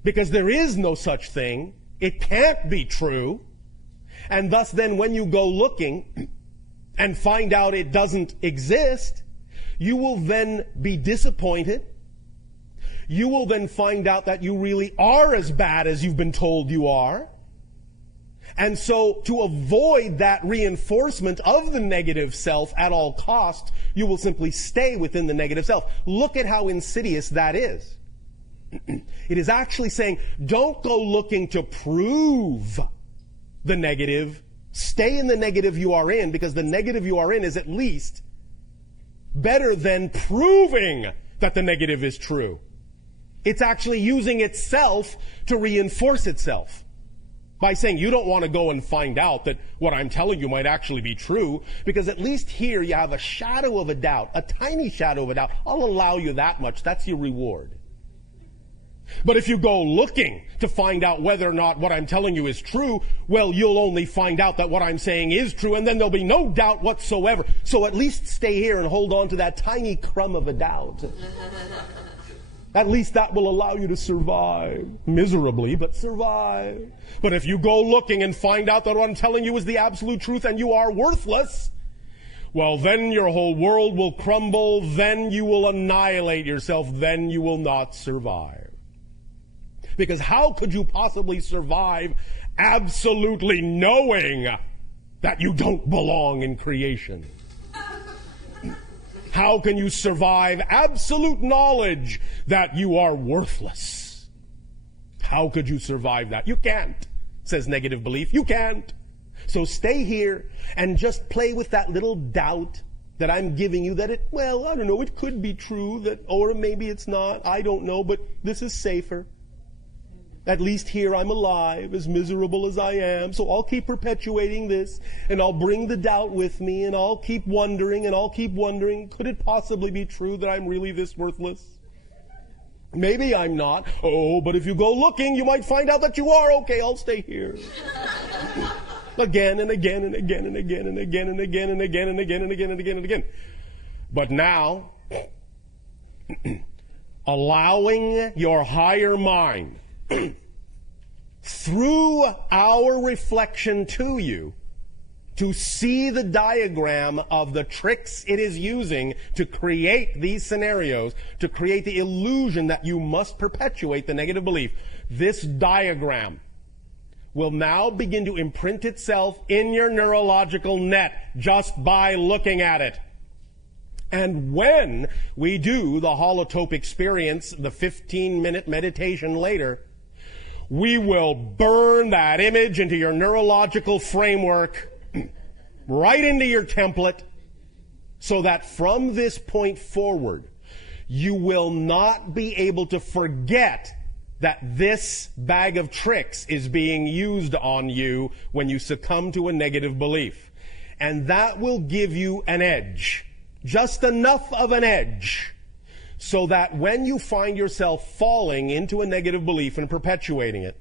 because there is no such thing. It can't be true. And thus then when you go looking and find out it doesn't exist, you will then be disappointed. You will then find out that you really are as bad as you've been told you are. And so to avoid that reinforcement of the negative self at all costs, you will simply stay within the negative self. Look at how insidious that is. It is actually saying, don't go looking to prove the negative. Stay in the negative you are in, because the negative you are in is at least better than proving that the negative is true. It's actually using itself to reinforce itself by saying, you don't want to go and find out that what I'm telling you might actually be true, because at least here you have a shadow of a doubt, a tiny shadow of a doubt. I'll allow you that much. That's your reward. But if you go looking to find out whether or not what I'm telling you is true, well, you'll only find out that what I'm saying is true, and then there'll be no doubt whatsoever. So at least stay here and hold on to that tiny crumb of a doubt. At least that will allow you to survive. Miserably, but survive. But if you go looking and find out that what I'm telling you is the absolute truth and you are worthless, well, then your whole world will crumble. Then you will annihilate yourself. Then you will not survive. Because how could you possibly survive absolutely knowing that you don't belong in creation? How can you survive absolute knowledge that you are worthless? How could you survive that? You can't, says negative belief. You can't. So stay here and just play with that little doubt that I'm giving you, that I don't know, it could be true, that, or maybe it's not. I don't know, but this is safer. At least here I'm alive, as miserable as I am, so I'll keep perpetuating this, and I'll bring the doubt with me, and I'll keep wondering, could it possibly be true that I'm really this worthless? Maybe I'm not. Oh, but if you go looking, you might find out that you are. Okay, I'll stay here. Again and again and again and again and again and again and again and again and again and again and again. But now, allowing your higher mind through our reflection to you to see the diagram of the tricks it is using to create these scenarios, to create the illusion that you must perpetuate the negative belief. This diagram will now begin to imprint itself in your neurological net just by looking at it. And when we do the holotope experience, the 15-minute meditation later, we will burn that image into your neurological framework, right into your template, so that from this point forward, you will not be able to forget that this bag of tricks is being used on you when you succumb to a negative belief. And that will give you an edge. Just enough of an edge so that when you find yourself falling into a negative belief and perpetuating it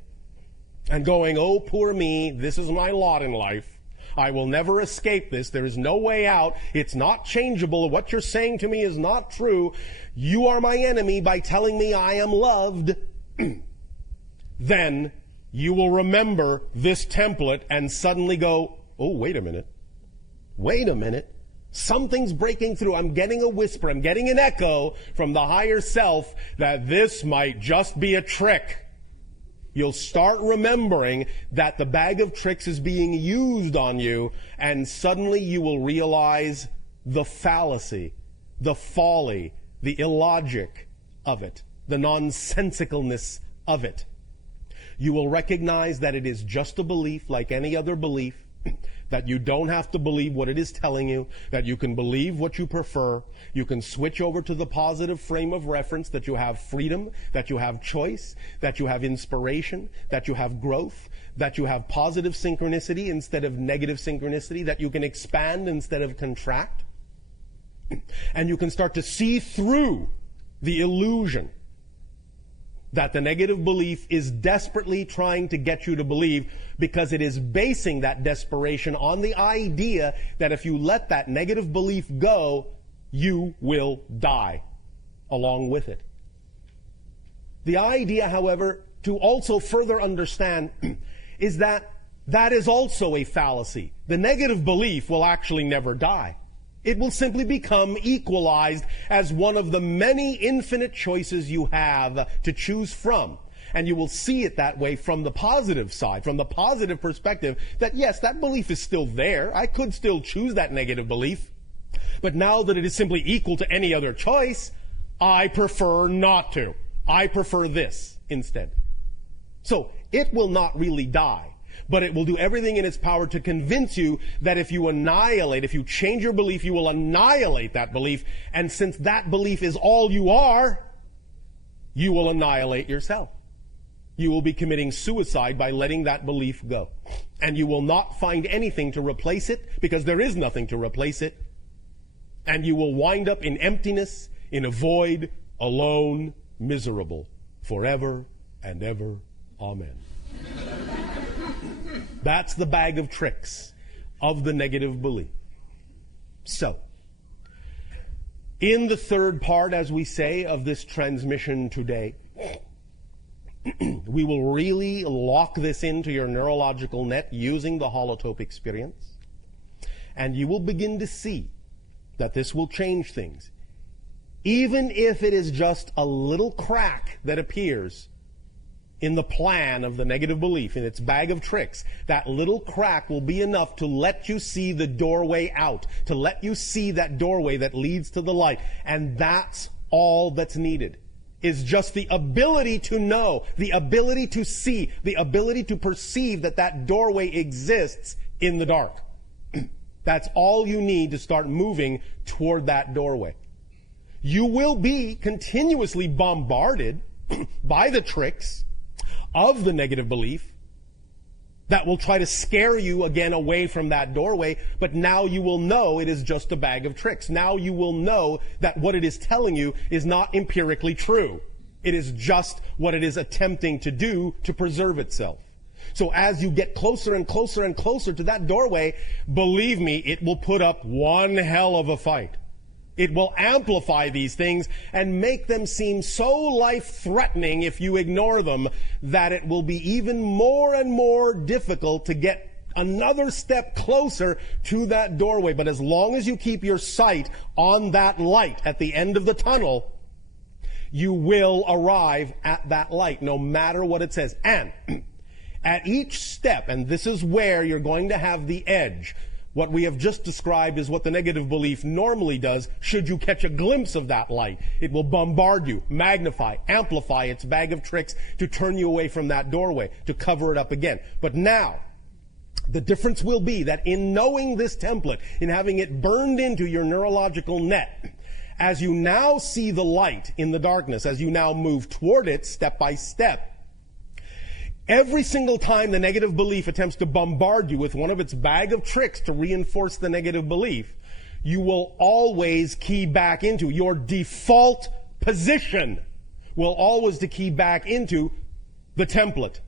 and going, oh, poor me, this is my lot in life. I will never escape this. There is no way out. It's not changeable. What you're saying to me is not true. You are my enemy by telling me I am loved. Then you will remember this template and suddenly go, oh, wait a minute. Something's breaking through. I'm getting a whisper. I'm getting an echo from the higher self that this might just be a trick. You'll start remembering that the bag of tricks is being used on you, and suddenly you will realize the fallacy, the folly, the illogic of it, the nonsensicalness of it. You will recognize that it is just a belief like any other belief, that you don't have to believe what it is telling you, that you can believe what you prefer. You can switch over to the positive frame of reference, that you have freedom, that you have choice, that you have inspiration, that you have growth, that you have positive synchronicity instead of negative synchronicity, that you can expand instead of contract. And you can start to see through the illusion that the negative belief is desperately trying to get you to believe, because it is basing that desperation on the idea that if you let that negative belief go, you will die along with it. The idea, however, to also further understand is that that is also a fallacy. The negative belief will actually never die. It will simply become equalized as one of the many infinite choices you have to choose from. And you will see it that way from the positive side, from the positive perspective, that yes, that belief is still there. I could still choose that negative belief. But now that it is simply equal to any other choice, I prefer not to. I prefer this instead. So it will not really die. But it will do everything in its power to convince you that if you change your belief, you will annihilate that belief. And since that belief is all you are, you will annihilate yourself. You will be committing suicide by letting that belief go. And you will not find anything to replace it, because there is nothing to replace it. And you will wind up in emptiness, in a void, alone, miserable, forever and ever. Amen. That's the bag of tricks of the negative belief. So, in the third part, as we say, of this transmission today, we will really lock this into your neurological net using the holotope experience. And you will begin to see that this will change things. Even if it is just a little crack that appears in the plan of the negative belief, in its bag of tricks, that little crack will be enough to let you see the doorway out, to let you see that doorway that leads to the light. And that's all that's needed, is just the ability to know, the ability to see, the ability to perceive that that doorway exists in the dark. That's all you need to start moving toward that doorway. You will be continuously bombarded by the tricks of the negative belief that will try to scare you again away from that doorway, but now you will know it is just a bag of tricks. Now you will know that what it is telling you is not empirically true. It is just what it is attempting to do to preserve itself. So as you get closer and closer and closer to that doorway, believe me, it will put up one hell of a fight. It will amplify these things and make them seem so life-threatening if you ignore them that it will be even more and more difficult to get another step closer to that doorway. But as long as you keep your sight on that light at the end of the tunnel, you will arrive at that light, no matter what it says. And at each step, and this is where you're going to have the edge, what we have just described is what the negative belief normally does should you catch a glimpse of that light. It will bombard you, magnify, amplify its bag of tricks to turn you away from that doorway, to cover it up again. But now, the difference will be that in knowing this template, in having it burned into your neurological net, as you now see the light in the darkness, as you now move toward it step by step, every single time the negative belief attempts to bombard you with one of its bag of tricks to reinforce the negative belief, you will always key back into your default position, will always to key back into the template.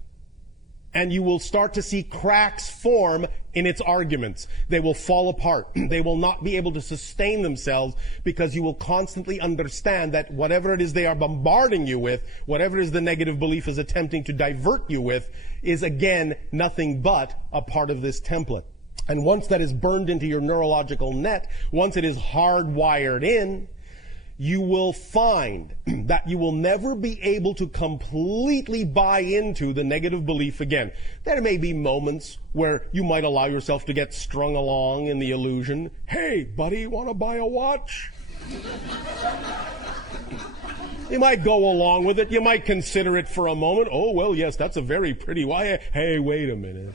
And you will start to see cracks form in its arguments. They will fall apart. They will not be able to sustain themselves because you will constantly understand that whatever it is they are bombarding you with, whatever it is the negative belief is attempting to divert you with, is again nothing but a part of this template. And once that is burned into your neurological net, once it is hardwired in, you will find that you will never be able to completely buy into the negative belief again. There may be moments where you might allow yourself to get strung along in the illusion. Hey, buddy, want to buy a watch? You might go along with it. You might consider it for a moment. Oh, well, yes, that's a very pretty watch. Hey, wait a minute.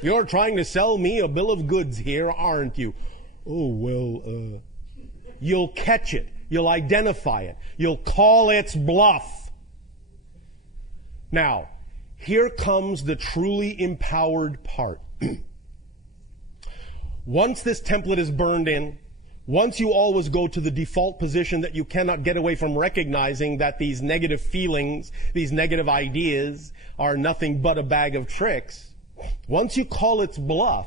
You're trying to sell me a bill of goods here, aren't you? Oh, well, you'll catch it. You'll identify it. You'll call its bluff. Now, here comes the truly empowered part. Once this template is burned in, once you always go to the default position that you cannot get away from recognizing that these negative feelings, these negative ideas are nothing but a bag of tricks, once you call its bluff,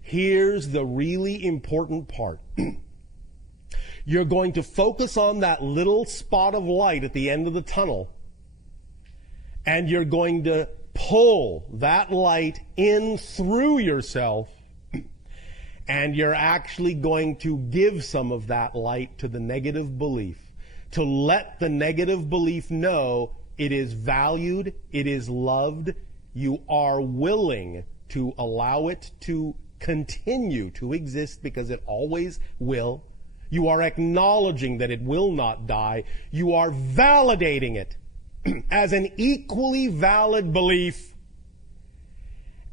here's the really important part. You're going to focus on that little spot of light at the end of the tunnel, and you're going to pull that light in through yourself, and you're actually going to give some of that light to the negative belief, to let the negative belief know it is valued, it is loved, you are willing to allow it to continue to exist because it always will. You are acknowledging that it will not die. You are validating it as an equally valid belief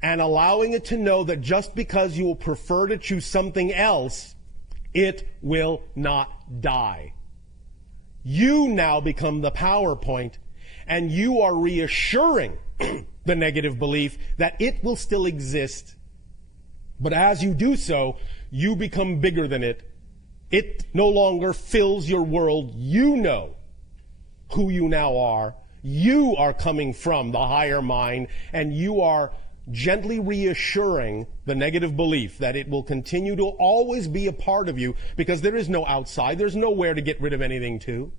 and allowing it to know that just because you will prefer to choose something else, it will not die. You now become the PowerPoint, and you are reassuring the negative belief that it will still exist. But as you do so, you become bigger than it. It no longer fills your world. You know who you now are. You are coming from the higher mind, and you are gently reassuring the negative belief that it will continue to always be a part of you because there is no outside. There's nowhere to get rid of anything to.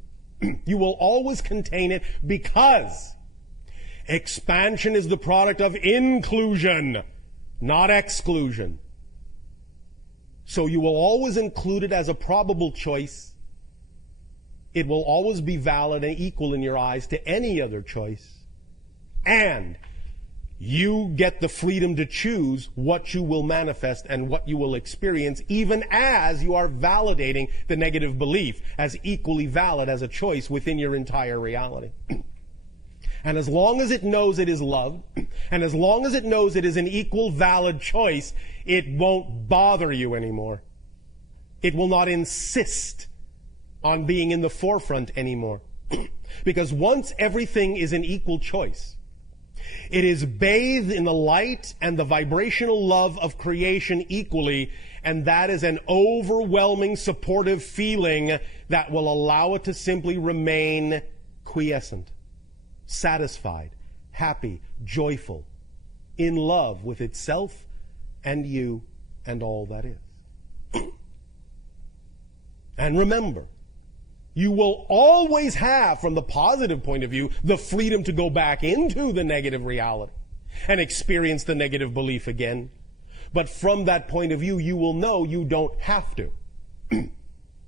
You will always contain it because expansion is the product of inclusion, not exclusion. So you will always include it as a probable choice. It will always be valid and equal in your eyes to any other choice. And you get the freedom to choose what you will manifest and what you will experience, even as you are validating the negative belief as equally valid as a choice within your entire reality. And as long as it knows it is loved, and as long as it knows it is an equal valid choice, it won't bother you anymore. It will not insist on being in the forefront anymore. Because once everything is an equal choice, it is bathed in the light and the vibrational love of creation equally, and that is an overwhelming supportive feeling that will allow it to simply remain quiescent, satisfied, happy, joyful, in love with itself and you and all that is. And remember, you will always have, from the positive point of view, the freedom to go back into the negative reality and experience the negative belief again. But from that point of view, you will know you don't have to.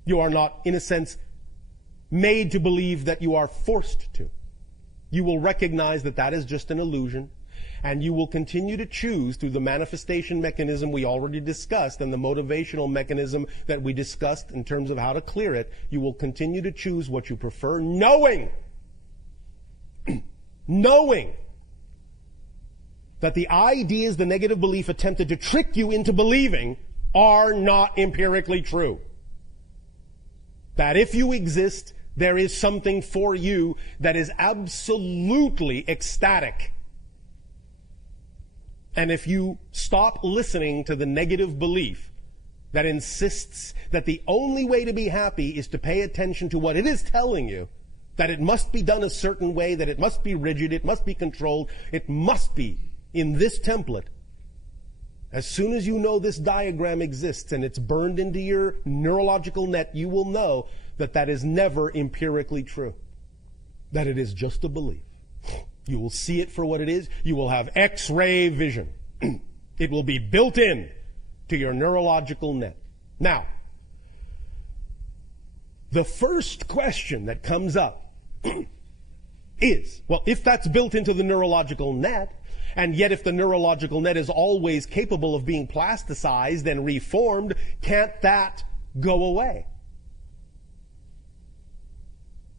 You are not, in a sense, made to believe that you are forced to. You will recognize that that is just an illusion, and you will continue to choose through the manifestation mechanism we already discussed and the motivational mechanism that we discussed in terms of how to clear it. You will continue to choose what you prefer, knowing that the ideas the negative belief attempted to trick you into believing are not empirically true. That if you exist, there is something for you that is absolutely ecstatic. And if you stop listening to the negative belief that insists that the only way to be happy is to pay attention to what it is telling you, that it must be done a certain way, that it must be rigid, it must be controlled, it must be in this template. As soon as you know this diagram exists and it's burned into your neurological net, you will know that that is never empirically true. That it is just a belief. You will see it for what it is. You will have X-ray vision. It will be built in to your neurological net. Now, the first question that comes up is, well, if that's built into the neurological net, and yet if the neurological net is always capable of being plasticized and reformed, can't that go away?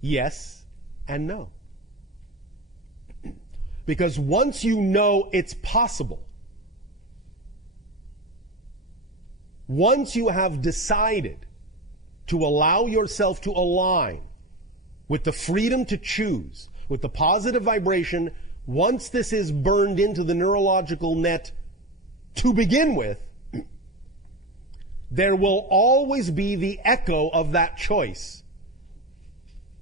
Yes and no. Because once you know it's possible, once you have decided to allow yourself to align with the freedom to choose, with the positive vibration, once this is burned into the neurological net to begin with, there will always be the echo of that choice.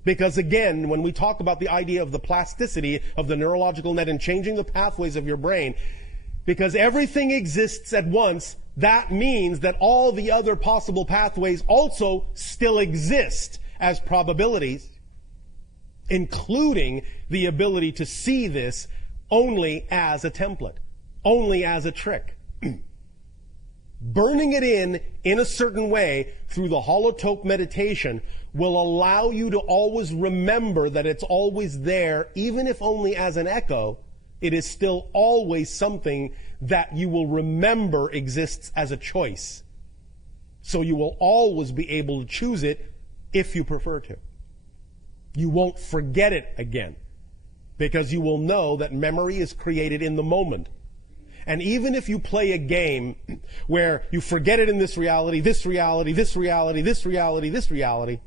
Because again, when we talk about the idea of the plasticity of the neurological net and changing the pathways of your brain, because everything exists at once, that means that all the other possible pathways also still exist as probabilities, including the ability to see this only as a template, only as a trick. Burning it in a certain way through the holotope meditation will allow you to always remember that it's always there, even if only as an echo. It is still always something that you will remember exists as a choice. So you will always be able to choose it if you prefer to. You won't forget it again, because you will know that memory is created in the moment. And even if you play a game where you forget it in this reality, this reality, this reality, this reality, this reality,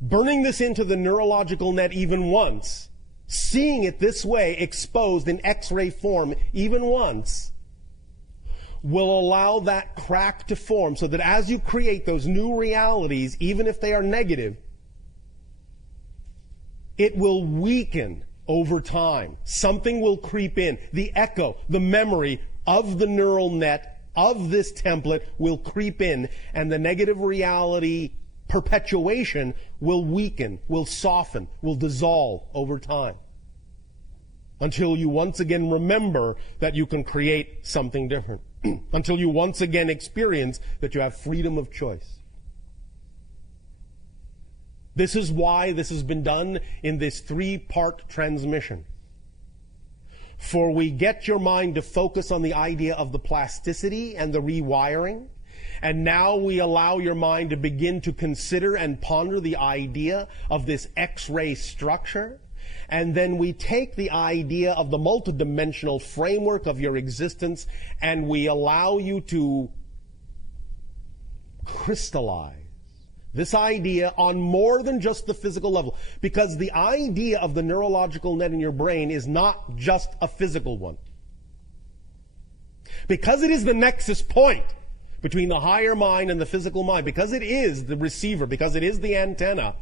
burning this into the neurological net even once, seeing it this way exposed in X-ray form even once, will allow that crack to form so that as you create those new realities, even if they are negative, it will weaken over time. Something will creep in. The echo, the memory of the neural net, of this template will creep in, and the negative reality perpetuation will weaken, will soften, will dissolve over time. Until you once again remember that you can create something different. Until you once again experience that you have freedom of choice. This is why this has been done in this 3-part transmission. For we get your mind to focus on the idea of the plasticity and the rewiring, and now we allow your mind to begin to consider and ponder the idea of this X-ray structure, and then we take the idea of the multidimensional framework of your existence and we allow you to crystallize this idea on more than just the physical level. Because the idea of the neurological net in your brain is not just a physical one. Because it is the nexus point between the higher mind and the physical mind, because it is the receiver, because it is the antenna,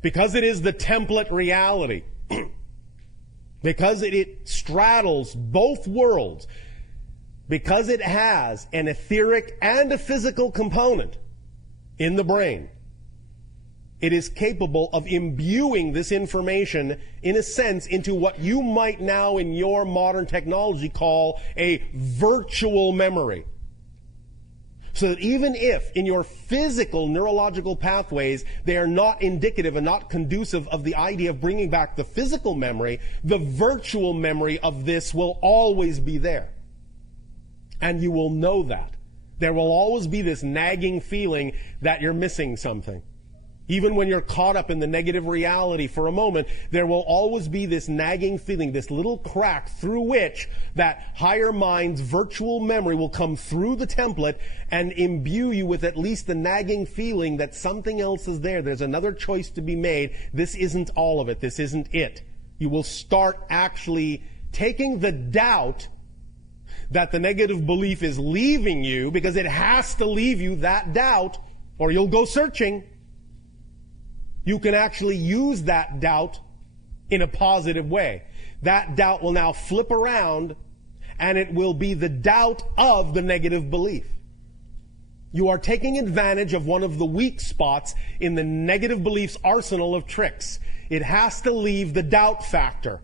because it is the template reality, because it straddles both worlds, because it has an etheric and a physical component in the brain, it is capable of imbuing this information, in a sense, into what you might now in your modern technology call a virtual memory. So that even if in your physical neurological pathways they are not indicative and not conducive of the idea of bringing back the physical memory, the virtual memory of this will always be there. And you will know that. There will always be this nagging feeling that you're missing something. Even when you're caught up in the negative reality for a moment, there will always be this nagging feeling, this little crack through which that higher mind's virtual memory will come through the template and imbue you with at least the nagging feeling that something else is there. There's another choice to be made. This isn't all of it. This isn't it. You will start actually taking the doubt that the negative belief is leaving you, because it has to leave you, that doubt, or you'll go searching. You can actually use that doubt in a positive way. That doubt will now flip around, and it will be the doubt of the negative belief. You are taking advantage of one of the weak spots in the negative belief's arsenal of tricks. It has to leave the doubt factor,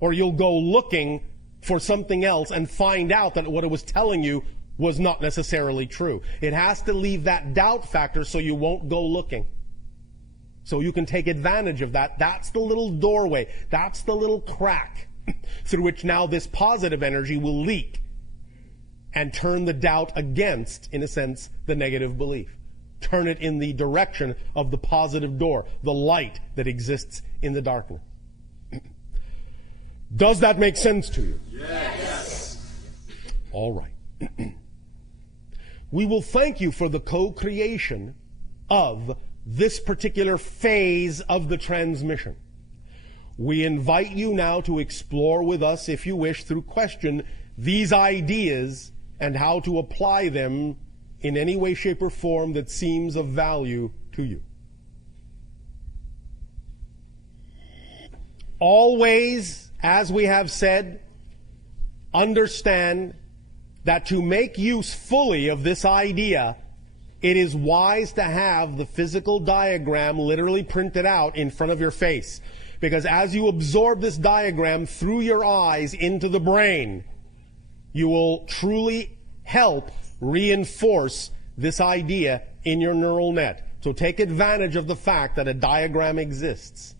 or you'll go looking for something else and find out that what it was telling you was not necessarily true. It has to leave that doubt factor so you won't go looking. So you can take advantage of that. That's the little doorway. That's the little crack through which now this positive energy will leak and turn the doubt against, in a sense, the negative belief. Turn it in the direction of the positive door, the light that exists in the darkness. Does that make sense to you? Yes. All right. We will thank you for the co-creation of this particular phase of the transmission. We invite you now to explore with us, if you wish, through question, these ideas and how to apply them in any way, shape, or form that seems of value to you. Always, as we have said, understand that to make use fully of this idea, it is wise to have the physical diagram literally printed out in front of your face. Because as you absorb this diagram through your eyes into the brain, you will truly help reinforce this idea in your neural net. So take advantage of the fact that a diagram exists.